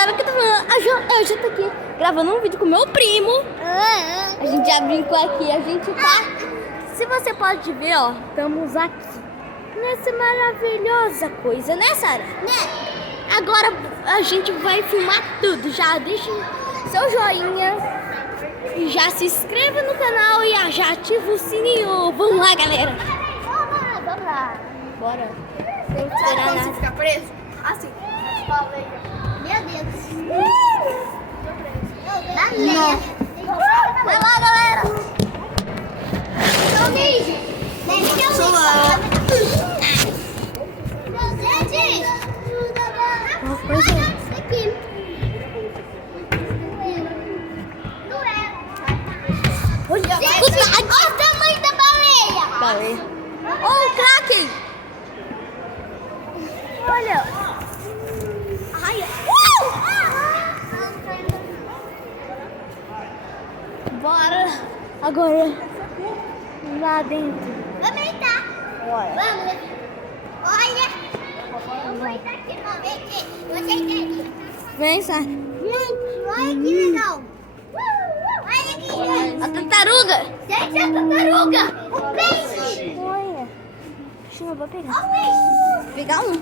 galera, que tá falando? Eu já tô aqui gravando um vídeo com meu primo. A gente já brincou aqui, a gente tá... Se você pode ver, ó, estamos aqui nessa maravilhosa coisa, né, Sara? Né? Agora a gente vai filmar tudo. Já deixa seu joinha e já se inscreva no canal e já ativa o sininho. Vamos lá, galera. Vamos lá. Bora. Tem que esperar nada. Você ficar preso? Assim. Meu Deus. Vai lá, galera. Olha o tamanho da baleia. Olha o Kraken. Olha. Ai. Bora. Agora. Lá dentro. Vamos entrar. Olha. Vamos. Olha. Eu vou entrar aqui. Vem aqui. Você entra aqui. Vem, Sara. Olha que legal. Olha aqui. A tartaruga. Gente, a tartaruga. O peixe. Olha. Deixa eu vou pegar. Olha o peixe. Pegar um.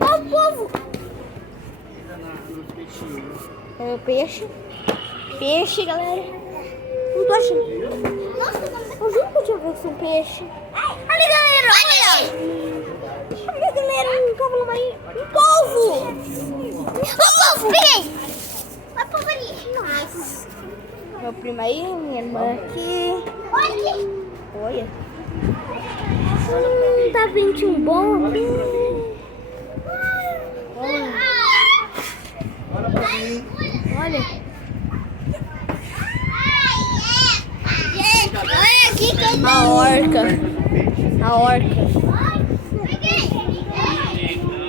Olha o povo. É o peixe. Peixe, galera. Não tô achando. Nossa, Eu juro que eu tinha visto um peixe. Ali, galera, olha. Olha, galera, um cavalo marinho. Um polvo. o povo, peguei. Olha o povo ali. Nossa. Meu primo aí, minha irmã aqui. Olha aqui. Olha. Tá vinte um bom aqui. Olha. Gente, olha aqui que eu A orca. A orca.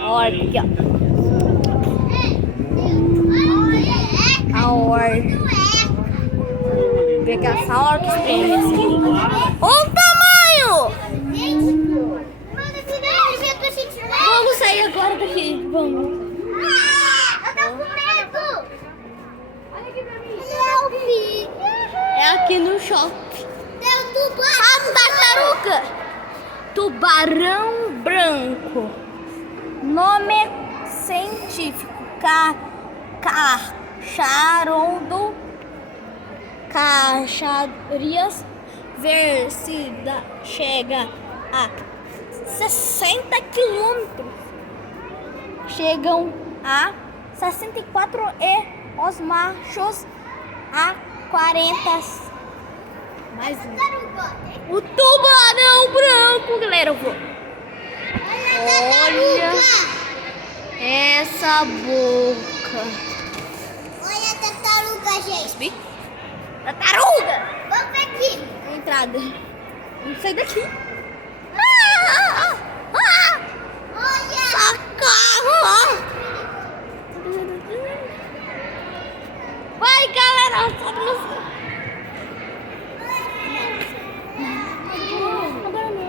A orca aqui, ó. A orca. Vou pegar essa orca espreme assim. Olha o tamanho! Vamos sair agora daqui. Vamos. Eu tô com medo. Olha aqui pra mim. É aqui no shopping. Tem tubarão. A tartaruga. Tubarão branco. Nome científico. Cacharondo. Cacharias versida chega a 60 quilômetros. Chegam a 64 e os machos a 40. Mais um. O tubarão branco, galera. Eu vou. Olha essa boca. Olha a tartaruga, gente. Tartaruga! Vamos aqui. Entrada. Vamos sair daqui. Olha. Socorro! Vai, galera! Agora não.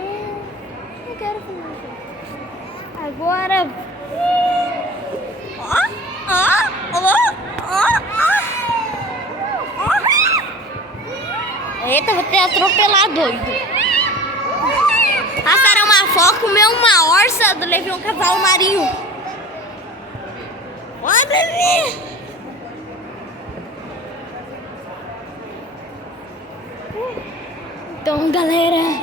Não quero fazer. Agora. Eita, vou ter atropelado, doido. Passaram uma foca, comeu uma orça, levei um cavalo marinho. Olha, bebê! Então, galera,